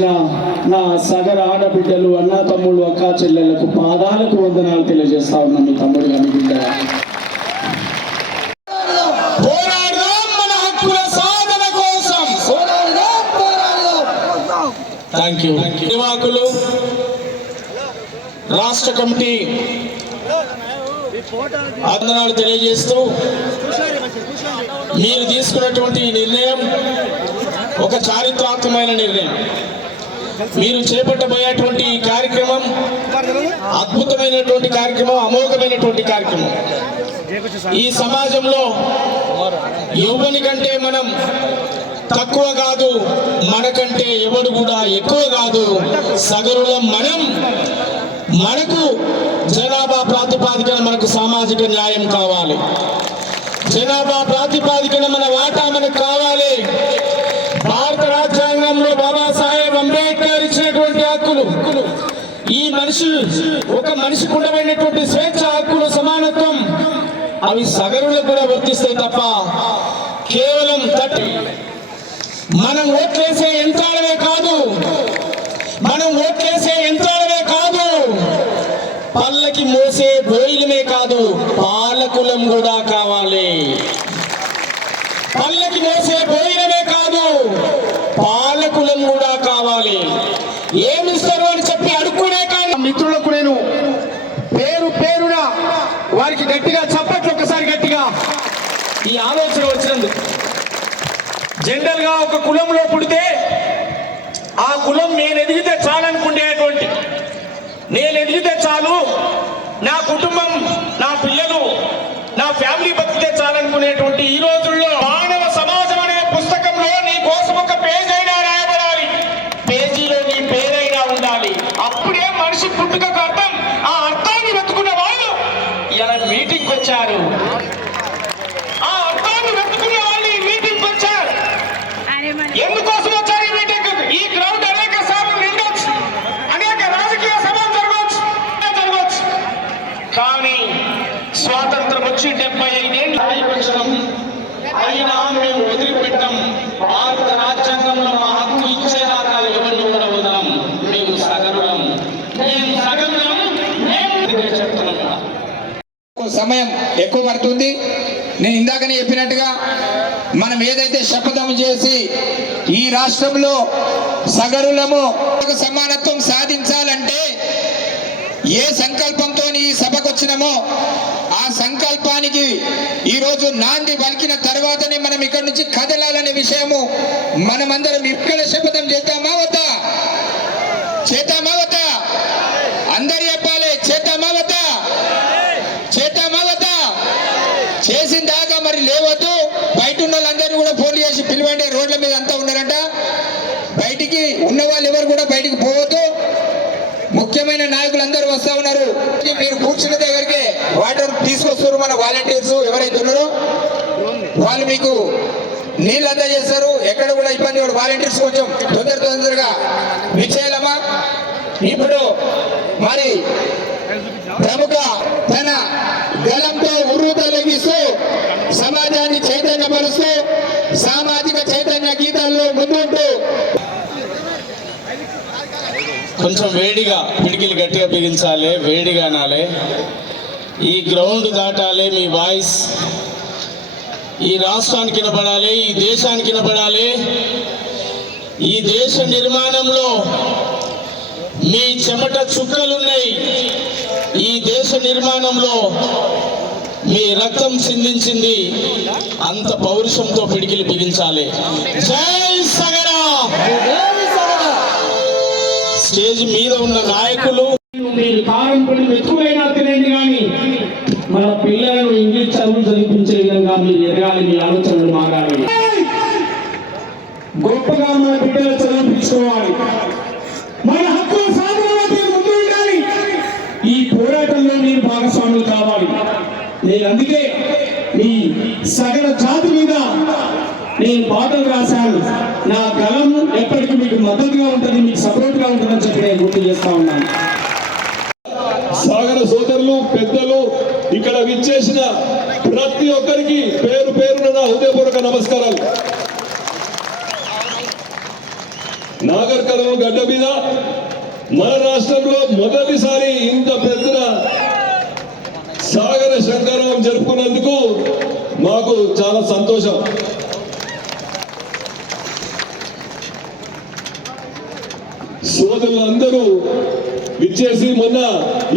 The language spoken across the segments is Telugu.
నా సగర ఆడబిడ్డలు అన్న తమ్ముళ్ళు అక్క చెల్లెలకు పాదాలకు వందనాలు తెలియజేస్తా ఉన్నా మీ తమ్ముడుగా మీ బిడ్డగా. పోరాడదాం మన హక్కుల సాధన కోసం. థ్యాంక్ యూ నిర్వాహకులు రాష్ట్ర కమిటీ వందనాలు తెలియజేస్తూ మీరు తీసుకున్నటువంటి ఈ నిర్ణయం ఒక చారిత్రాత్మకమైన నిర్ణయం. మీరు చేపట్టబోయేటువంటి ఈ కార్యక్రమం అద్భుతమైనటువంటి కార్యక్రమం అమోఘమైనటువంటి కార్యక్రమం. ఈ సమాజంలో యువని కంటే మనం తక్కువ కాదు మనకంటే ఎవడు కూడా ఎక్కువ కాదు. సగరులం మనం మనకు జనాభా ప్రాతిపాదికన మనకు సామాజిక న్యాయం కావాలి. జనాభా ప్రాతిపాదికన మన వాటా మనకు కావాలి భారత రాజ్యాంగంలో బాబాసాహెబ్ అంబేద్కర్ ఇచ్చినటువంటి హక్కులు ఈ మనిషి ఒక మనిషికి ఉండమైనటువంటి స్వేచ్ఛ హక్కులు సమానత్వం అవి సగరులకు కూడా వర్తిస్తాయి తప్ప కేవలం తట్టి. మనం ఓట్లేసే యంత్రాలవే కాదు మనం ఓట్లేసే యంత్రాలవే కాదు పల్లకి మోసే బోయిలమే కాదు పాలకులం కూడా కావాలి పల్లకి మోసే బోయిలమే కాదు పాలకులం కూడా కావాలి ఏమిస్తారు అని చెప్పి అడుక్కునే కానీ మిత్రులకు నేను పేరు పేరున వారికి గట్టిగా చప్పట్లు ఒకసారి గట్టిగా ఈ ఆలోచన వచ్చినందుకు జనరల్గా ఒక కులంలో పుడితే ఆ కులం నేను ఎదిగితే చాలనుకునేటువంటి నేను ఎదిగితే చాలు నా కుటుంబం నా పిల్లలు నా ఫ్యామిలీ బతికితే చాలనుకునేటువంటి ఈ రోజుల్లో మానవ సమాజం అనే పుస్తకంలో నీ కోసం ఒక పేజ్ అయినా రాయబడాలి పేజీలో నీ పేరైనా ఉండాలి అప్పుడే మనిషి పుట్టుకకు అర్థం ఆ అర్థాన్ని వెతుకున్న వాళ్ళు ఇలా మీటింగ్కి వచ్చారు ఆ అర్థాన్ని వెతుకునే వాళ్ళు ఈ మీటింగ్కి వచ్చారు అరే మన ఎందుకోసం వచ్చారు ఈ మీటింగ్ ఈ గ్రౌండ్ అనేక సార్లు నిండొచ్చు. అనేక రాజకీయ సభలు జరగవచ్చు జరగవచ్చు కానీ స్వాతంత్రం వచ్చి డెబ్బై ఐదేళ్ళు అయినా మేము వదిలిపెట్టాం. భారత రాజ్యాంగంలో మా హక్కు ఇచ్చేదాకా ఎవరిని కూడా వదలం. మేము సగరులం. మేము చెప్తున్నాం. సమయం ఎక్కువ పడుతుంది. నేను ఇందాకనే చెప్పినట్టుగా మనం ఏదైతే శపథం చేసి ఈ రాష్ట్రంలో సగరులము సమానత్వం సాధించాలంటే ఏ సంకల్పంతో ఈ సభకు వచ్చినామో ఆ సంకల్పానికి ఈ రోజు నాంది వలికిన తర్వాతనే మనం ఇక్కడ నుంచి కదలాలనే విషయము మనమందరం ఇక్కడ శపథం చేద్దామా వద్దా? చేద్దామా వద్దా? అందరి చెప్పాలి చేద్దామా వద్దా చేద్దామా వద్దా చేసిన దాకా మరి లేవద్దు బయట ఉన్న వాళ్ళందరినీ కూడా ఫోన్ చేసి పిలవండి రోడ్ల మీద అంతా ఉన్నారంట బయటికి ఉన్న వాళ్ళు ఎవరు కూడా బయటికి పోవద్దు. ముఖ్యమైన నాయకులు అందరూ వస్తా ఉన్నారు. మీరు కూర్చున్న దగ్గరికి వాటర్ తీసుకొస్తారు మన వాలంటీర్స్. ఎవరైతే ఉన్నారో వాళ్ళు మీకు నీళ్ళు అందజేస్తారు. ఎక్కడ కూడా ఇబ్బంది పడు వాలంటీర్స్ కొంచెం తొందర తొందరగా విచ్చేయాలమ్మా. ఇప్పుడు మరి ప్రముఖ తన గలంతో ఉరువు తొలగిస్తూ సమాజాన్ని చైతన్యపరుస్తూ సామాజిక చైతన్య గీతాల్లో ముందు కొంచెం వేడిగా పిడికిలు గట్టిగా బిగించాలి వేడిగా అనాలి. ఈ గ్రౌండ్ దాటాలి మీ వాయిస్. ఈ రాష్ట్రానికి వినపడాలి ఈ దేశానికి వినపడాలి. ఈ దేశ నిర్మాణంలో మీ చెమట చుక్కలున్నాయి. ఈ దేశ నిర్మాణంలో మీ రక్తం చిందించింది. అంత పౌరుషంతో పిడికిలు బిగించాలి జై సగరా! స్టేజ్ మీద ఉన్న నాయకులు. మీరు కారం పొడి ఎక్కువైనా తినండి కానీ మన పిల్లలను ఇంగ్లీష్ చదువు చదివించే విధంగా మీరు ఎదగాలి మీ ఆలోచనలు మారాలి. గొప్పగా మన బిడ్డలు చదివించుకోవాలి. మన హక్కు సాధనలో ముందు ఉండాలి. ఈ పోరాటంలో మీరు భాగస్వాములు కావాలి. నేను అందుకే ఈ సగల జాతి మీద నేను పాటలు రాశాను. నా గలం ఎప్పటికీ మీకు మద్దతుగా ఉంటుంది మీకు సపోర్ట్గా ఉంటుందని చెప్పి నేను గుర్తు చేస్తా ఉన్నాను. సాగర సోదరులు పెద్దలు ఇక్కడ విచ్చేసిన ప్రతి ఒక్కరికి పేరు పేరున నా హృదయపూర్వక నమస్కారాలు. నాగర్ కలం గడ్డ మీద మన రాష్ట్రంలో మొదటిసారి సోదరులందరూ ఇచ్చేసి మొన్న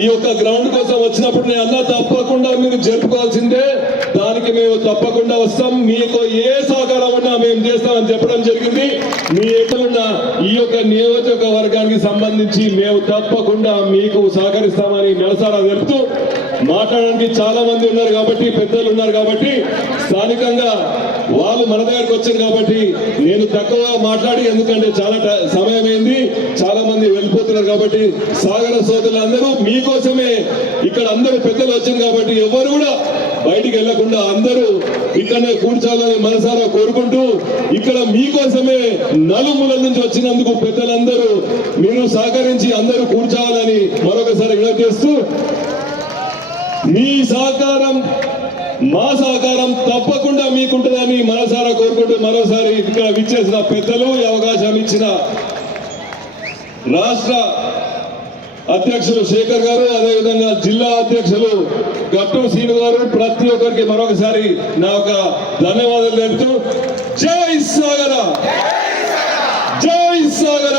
ఈ యొక్క గ్రౌండ్ కోసం వచ్చినప్పుడు నేను అన్న తప్పకుండా మీరు జరుపుకోవాల్సిందే. దానికి మేము తప్పకుండా వస్తాం. మీకు ఏ సహకారం ఉన్నా మేము చేస్తామని చెప్పడం జరిగింది. మీ ఎక్కడున్న ఈ యొక్క నియోజకవర్గానికి సంబంధించి మేము తప్పకుండా మీకు సహకరిస్తామని మనసారా తెలుపుతూ మాట్లాడడానికి చాలా మంది ఉన్నారు కాబట్టి పెద్దలు ఉన్నారు కాబట్టి స్థానికంగా వాళ్ళు మన దగ్గరకు వచ్చారు కాబట్టి నేను తక్కువ మాట్లాడి ఎందుకంటే చాలా సమయం అయింది చాలా మంది వెళ్ళిపోతున్నారు కాబట్టి సాగర సోదరులు అందరూ మీకోసమే ఇక్కడ అందరూ పెద్దలు వచ్చారు కాబట్టి ఎవరు కూడా బయటికి వెళ్ళకుండా అందరూ ఇక్కడనే కూర్చోవాలని మనసారా కోరుకుంటూ ఇక్కడ మీకోసమే నలుమూల నుంచి వచ్చినందుకు పెద్దలందరూ మీరు సహకరించి అందరూ కూర్చోవాలని మరొకసారి విజ్ఞప్తి చేస్తూ మీ సహకారం మా సహకారం తప్పకుండా మీకుంటుందని మనసారా కోరుకుంటూ మరోసారి ఇక్కడ విచ్చేసిన పెద్దలు ఈ అవకాశం ఇచ్చిన రాష్ట్ర అధ్యక్షులు శేఖర్ గారు అదేవిధంగా జిల్లా అధ్యక్షులు గట్టు సీను గారు ప్రతి ఒక్కరికి మరొకసారి నా యొక్క ధన్యవాదాలు తెలుపుతూ జై సాగర జై సాగర